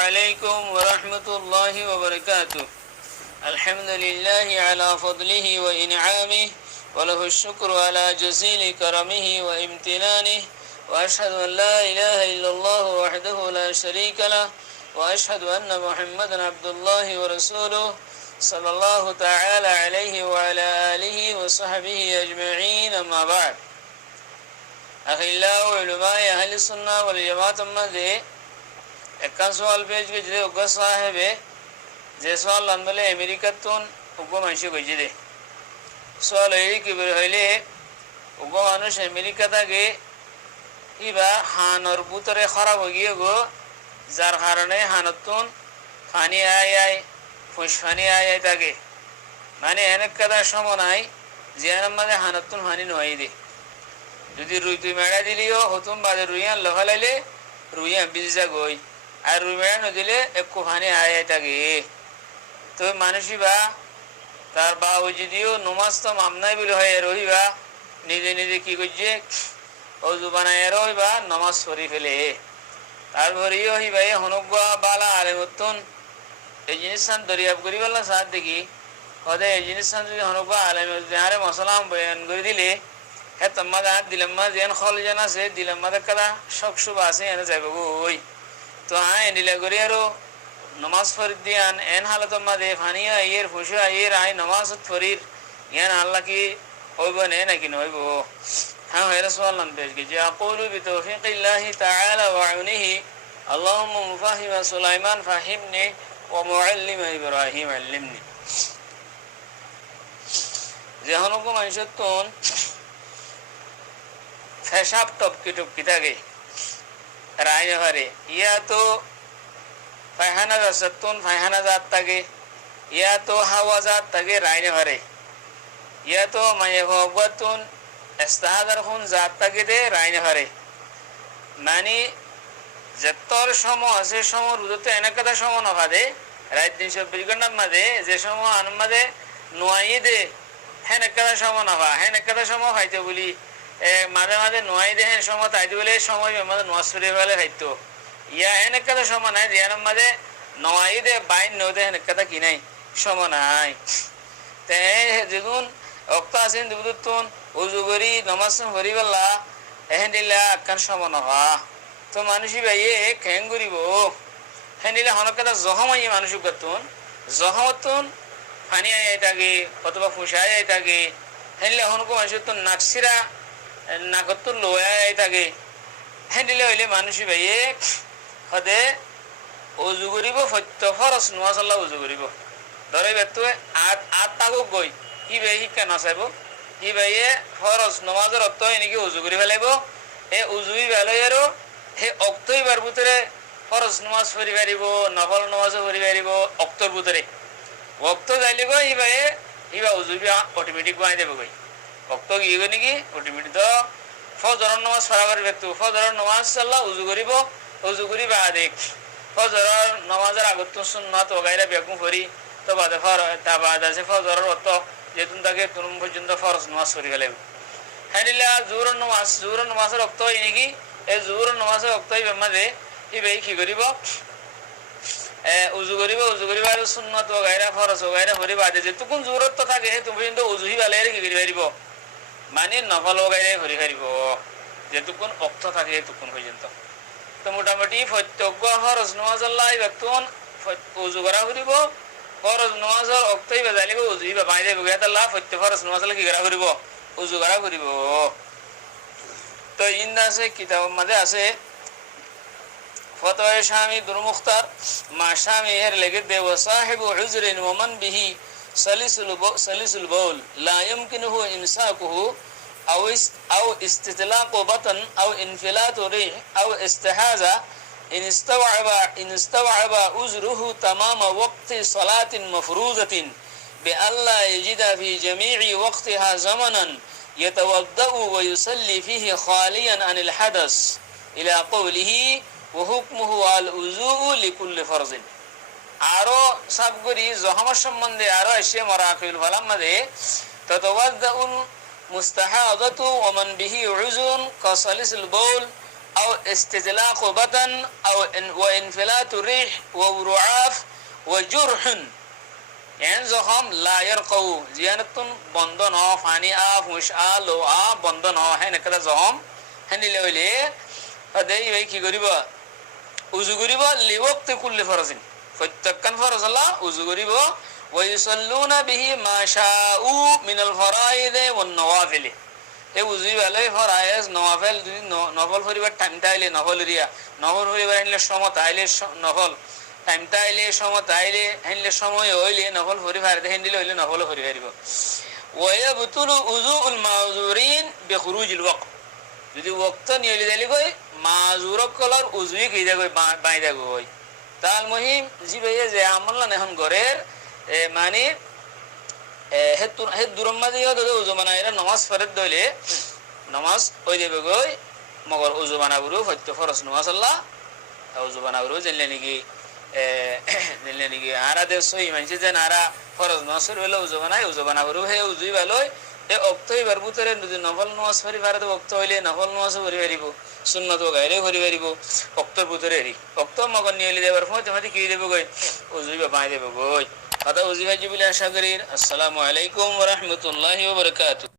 عليكم ورحمة الله وبركاته. الحمد لله على فضله وإنعامه وله الشكر على جزيل كرمه وامتنانه وأشهد أن لا إله إلا الله وحده لا شريك له وأشهد أن محمدا عبد الله ورسوله صلى الله تعالى عليه وعلى آله وصحبه أجمعين. أما بعد، أخلاء علماء أهل السنة والجماعة المذهب একান সোয়াল পেজ গেছে ওগা সাহেবে যে সোয়াল আনবলে আমেরিকাতুন ওগো মানুষ গেছে দে সোয়াল এই কি বের হইলে ওগো মানুষ আমেরিকা থাকে ইবা হানর বুতরে খারাপ হয়ে গিয়ে গো যার কারণে হানতুন পানি আয় ফুস পানি আয় থাকে মানে অনেক কথা সময় নাই যে আমাদের হানতুন পানি নয় দে যদি রুই তুই মেড়া দিলিও হতুম বাদে রুইয়ান লখালাইলে রুইয়া বিজা গই আর রুইয়া নদিলে একটু পানি আয় থাকে তো মানুষই বা তার বা ওই যদিও নমাজ তো মামনাই বলে হয় রহিবা নিজে নিজে কি করছে অজু বানায় রহিবা নমাজ পড়ি ফেলে তারপরে হইবা এই হনুকা বালা আরে মতন এই জিনিস দরিয়াব করি বললাম সাথ দেখি হদে এই জিনিস যদি হনুকা আলেম আরে মশলাম বয়ান করে দিলে হ্যাঁ তোমার হাত দিলাম মা যেন খল যেন আছে দিলাম মাদের কাদা শখ শুভ আছে এনে যাইব ওই তো হ্যাঁ এনিলা করি আরো নমাজ ফরিদ দিয়ান এন হালত মাদে ফানিয়া ইয়ের ফুসু আইয়ের আই নমাজ ফরির ইয়ান আল্লাহ কি হইব নে নাকি নইব হ্যাঁ হয়ে রাসূলুল্লাহ পেশ গেছে আকুলু বিতৌফিকিল্লাহি তাআলা ওয়া আউনিহি আল্লাহুম্মা মুফাহিমা সুলাইমান ফাহিমনি ওয়া মুআল্লিমা ইব্রাহিম আল্লিমনি যে হনকো মানুষত্বন ফেসাব টপকি টপকি থাকে রায় হারে ইয়া তো ফায়হানা জাততুন ফায়হানা জাত থাকে ইয়া তো হাওয়া জাত থাকে রায় হারে ইয়া তো মায়ে ভগবতুন ইস্তাহাদার খুন জাত থাকে দে রায় হারে মানে যতর সময় আছে সময় রুদতে এনেকটা সময় নখা দে রাত 324 ঘন্টার মাঝে যে সময় আনমাদে নোয়াই দে হেন একটা সময় নখা হেন একটা সময় খাইতে বলি মাঝে মাঝে নোয়াই দে হেন সময় তাইতে বলে সময় আমাদের নোয়াজ ফিরে ফেলে খাইতো ইয়া হেন একটা সময় নাই যে মাঝে নোয়াই দে বাইন নৌ দে হেন একটা কি নাই সময় নাই তে যেগুন অক্ত আছেন দুবুতুন উজু করি নমাজ ভরি বেলা এহেন দিলা আকান সময় নখা তো মানুষই ভাইয়ে খেং করিব হেন দিলে হনকেটা জহমাই মানুষ করতুন জহমতুন ফানি আয় থাকে অথবা ফুসাই আয় থাকে হেনলে হনকো মানুষের তো নাকসিরা নাকতুন লোয়াই থাকে হেন দিলে হইলে মানুষই ভাইয়ে সদে উজু করিব সত্য খরচ নোয়া চল্লা উজু করিব ধরে বেতো আট তাকুক গই ই ভাই শিক্ষা নাচাইব ই ভাইয়ে খরচ নমাজের অর্থ এনেকে উজু করি ফেলাইব এই উজুই ভালাই আৰু সেই অক্তইবার ভিতরে খরচ নমাজ পড়ি পারিব নফল নমাজও পড়ি পারিব অক্তর ভিতরে অক্ত যাইলে গো ই ভাইয়ে ইবা উজুবি অটোমেটিক গুয়াই দেব গই অক্ত কি গই নাকি অটোমেটিক তো ফজরের নামাজ পড়া পারবে তো ফজরের নামাজ আল্লাহ উজু করিব উজু করি বাদে ফজরের নামাজের আগত সুন্নাত ওগাইরা বেগুন পড়ি তো বাদে তা বাদ আছে ফজরের অর্থ যেতুন তাকে তুনুম পর্যন্ত ফরজ নামাজ পড়ি ফেলাইব হ্যাঁ জোহরের নামাজের অক্ত হয় নাকি এই জোহরের নামাজের অক্ত হইবে মাঝে ই ভাই কি করিব উজু করিব উজু করিব আর সুন্নাত ওগাইরা ফরজ ওগাইরা পড়ি বাদে যেটুকুন জোহরত থাকে তুমি পর্যন্ত উজুহি বালাই কি করি পারিব মানে নফল ওগাইরাই পড়ি পারিব যেটুকুন অক্ত থাকে এটুকুন পর্যন্ত তো মোটামুটি প্রত্যেক ফরজ নামাজ আল্লাহ ব্যক্তন উজু করা করিব ফরজ নামাজের অক্তই বাজালিব উজুই বা বাইরে বগাত আল্লাহ প্রত্যেক ফরজ নামাজ আল্লাহ কি করা করিব উজু করা করিব তো ইন্দা আছে কিতাবের মধ্যে আছে ফতোয়া শামি দুরমুখতার মা শামি এর লেগে দে ওয়াসাহিবু উযরিন ওয়া মান বিহি সালিসুল বাউল লা ইমকিনুহু ইমসাকুহু আও ইস্তিতলাকু বাতন আও ইনফিলাতু রিহ আও ইস্তিহাজা ইন ইস্তাওআবা উযরুহু তামামা ওয়াক্তি সালাতিন মাফরুযাতিন বিআল্লা ইয়াজিদা ফি জামি'i ওয়াক্তিহা জামানান يتوضأ ويصلي فيه خاليا عن الحدث إلى قوله وحكمه الوضوء لكل فرض আরো সাবগুরি জহমত সম্বন্ধে আরো এসে মারাকিল ফালাম মাঝে ততওয়াদ্দাউল মুস্তাহাদাতু ওয়া মান বিহি উযুন কাসালিসুল বাউল أو استزلاق بدن أو وانفلات الريح ورعاف وجرح يعني زخم لا يرقو زيانة بندن ها فاني مش لو بندن ها هن كذا زخم هني لولي هذي ويكي غريبا وزو غريبا لوقت كل فرض فتكن فرض الله وزو غريبا ويصلون به ما شاءوا من الفرائض والنوافل এই উজুই ভালোই ফরায়েজ নফল যদি নফল পরিবার টাইমটা আইলে নফল রিয়া নফল পরিবার আইলে সমত আইলে নফল টাইমটা আইলে সমত আইলে আইলে সময় হইলে নফল পরিবার দেখেন দিলে হইলে নফল পরিবারিব ওয়ায়াবতুলু উযুউল মাযুরিন বিখুরুজিল ওয়াক্ত যদি ওয়াক্ত নিয়ে দিলে কই মাযুরক কলার উজুই কইদা কই বাইদা কই তাল মুহিম জিবে যে আমল না এখন ঘরের মানে উজু বানাইরা নমাজ ফরজ দইলে নমাজ ওই দেবে গই মগর উজু বানাবরু হত্য ফরজ নমাজ আল্লাহ উজু বানাবরু জেনলে নাকি আরা দে সই মানছে যে নারা ফরজ নমাজ হইলো উজু বানাবরু হে উজুই ভালোই এ অক্তই বার ভিতরে যদি নফল নমাজ পড়ি পারে অক্ত হইলে নফল নমাজ পড়ি পারিব সুন্নত গাইলে পড়ি পারিব অক্তর ভিতরে এরি অক্ত মগর নিয়ে দেবার সময় তোমাতে কি দেব গই উজুই বানাই দেব গই هذا وزيفة جبل أشاكرين السلام عليكم ورحمة الله وبركاته